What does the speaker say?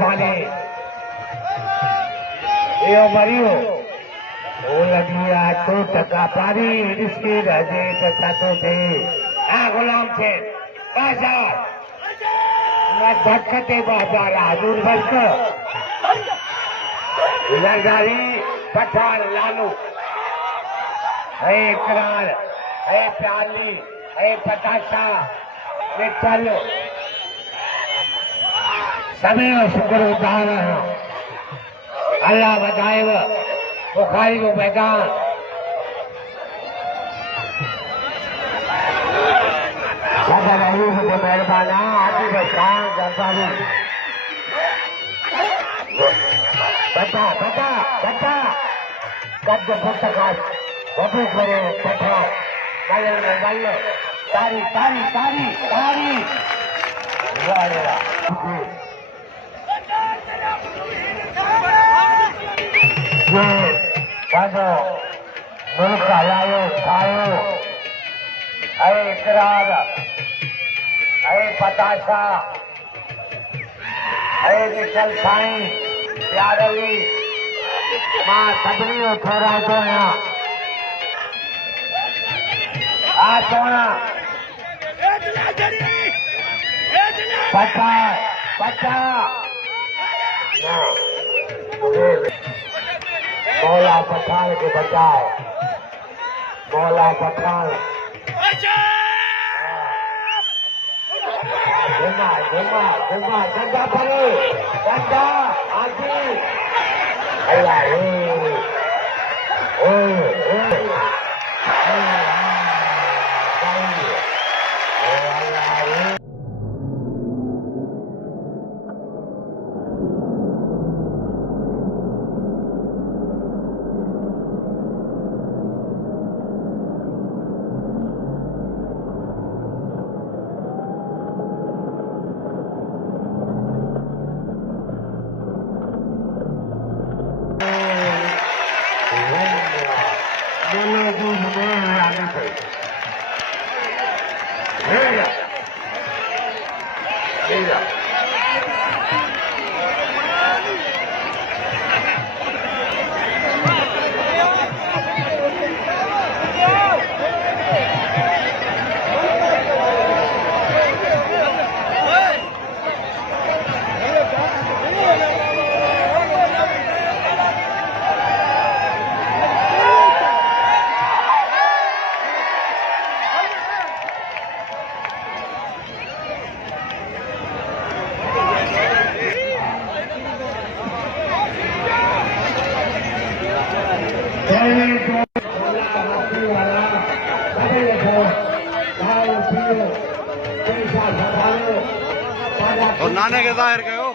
पाले यो मरियो वो लगिया तो टका पारी इसके रजे तो थे गुलाम थे बाजार मैं भटकते बाजार हजूर बस गुजरगारी पठान लालू है करार है प्याली है पताशा मित्तल समय शुक्र उदाहरण अल्लाह बचाए बुखारी को मैदान मेहरबाना आदि बसान जनता भी बता बता बता कद पुस्तकाश वफी करे बैठा गल तारी तारी तारी तारी मुल्क हलायो ठाहियो ऐं इकरार ऐं पताशा ऐं निकल साईं प्यारली मां सभिनी जो ठहिराईंदो आहियां हा सोना पता पता मौला पठान के बचाओ मौला पठान घुमा घुमा घुमा डंडा पड़े डंडा आगे अल्लाह और नाने के जाहिर कयो